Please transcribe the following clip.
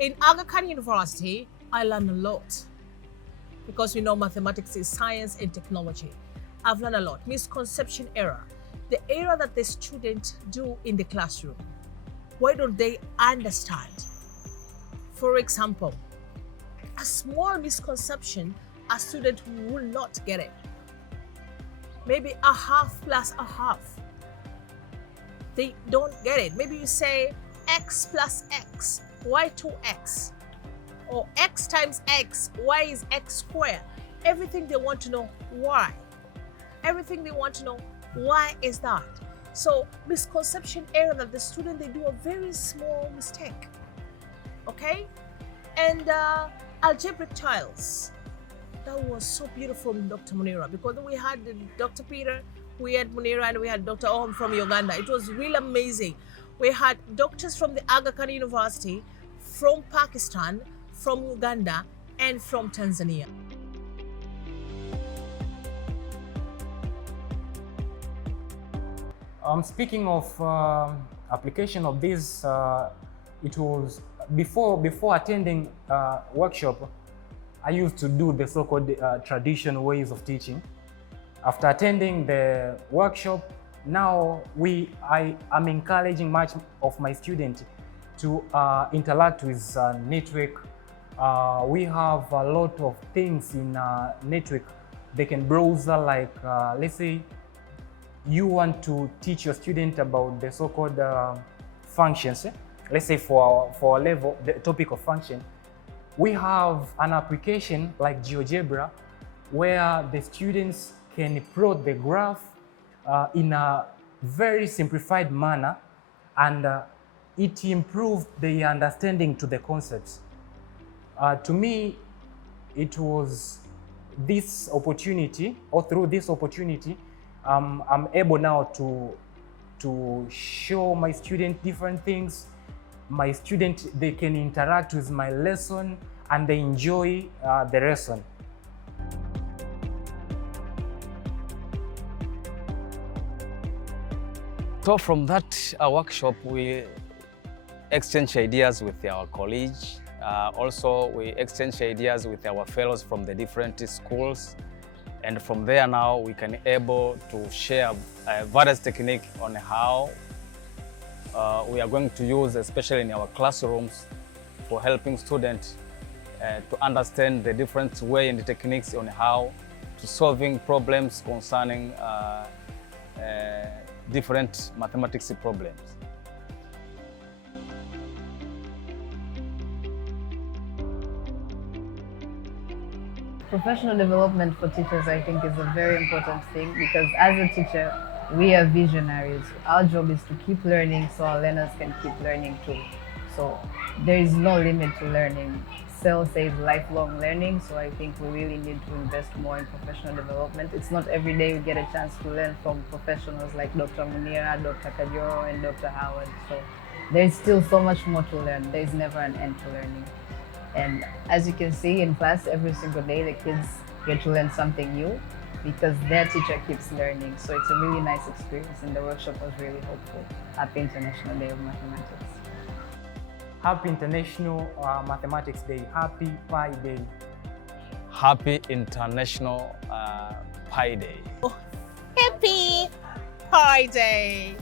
In Aga Khan University, I learned a lot because we know mathematics is science and technology. I've learned a lot. Misconception error. The error that the students do in the classroom. Why don't they understand? For example, a small misconception, a student will not get it. Maybe a half plus a half. They don't get it. Maybe you say x plus x, y 2x, or x times x, y is x squared. Everything they want to know why. Everything they want to know why is that. So misconception error that the student, they do a very small mistake. Okay? And algebraic tiles. That was so beautiful from Dr. Munira, because we had Dr. Peter, we had Munira, and we had Dr. Om from Uganda. It was really amazing. We had doctors from the Aga Khan University, from Pakistan, from Uganda, and from Tanzania. Speaking of application of this, it was before attending workshop, I used to do the so-called traditional ways of teaching. After attending the workshop, now I am encouraging much of my students to interact with network. We have a lot of things in network. They can browse, like let's say you want to teach your student about the so-called functions. Let's say for a level, the topic of function, we have an application like GeoGebra where the students can plot the graph in a very simplified manner, and it improved the understanding to the concepts. To me, it was this opportunity, or through this opportunity, I'm able now to show my student different things. My students, they can interact with my lesson and they enjoy the lesson. So from that workshop, we exchange ideas with our colleagues. Also, we exchange ideas with our fellows from the different schools. And from there now, we can able to share various techniques on how we are going to use, especially in our classrooms, for helping students to understand the different way and the techniques on how to solving problems concerning different mathematics problems. Professional development for teachers, I think, is a very important thing, because as a teacher, we are visionaries. Our job is to keep learning so our learners can keep learning too. So there is no limit to learning. CEL says lifelong learning, so I think we really need to invest more in professional development. It's not every day we get a chance to learn from professionals like Dr. Munira, Dr. Kajoro, and Dr. Howard. So there's still so much more to learn. There's never an end to learning. And as you can see in class, every single day the kids get to learn something new because their teacher keeps learning. So it's a really nice experience, and the workshop was really helpful. Happy International Day of Mathematics. Happy International Mathematics Day. Happy Pi Day. Happy International Pi Day. Happy Pi Day.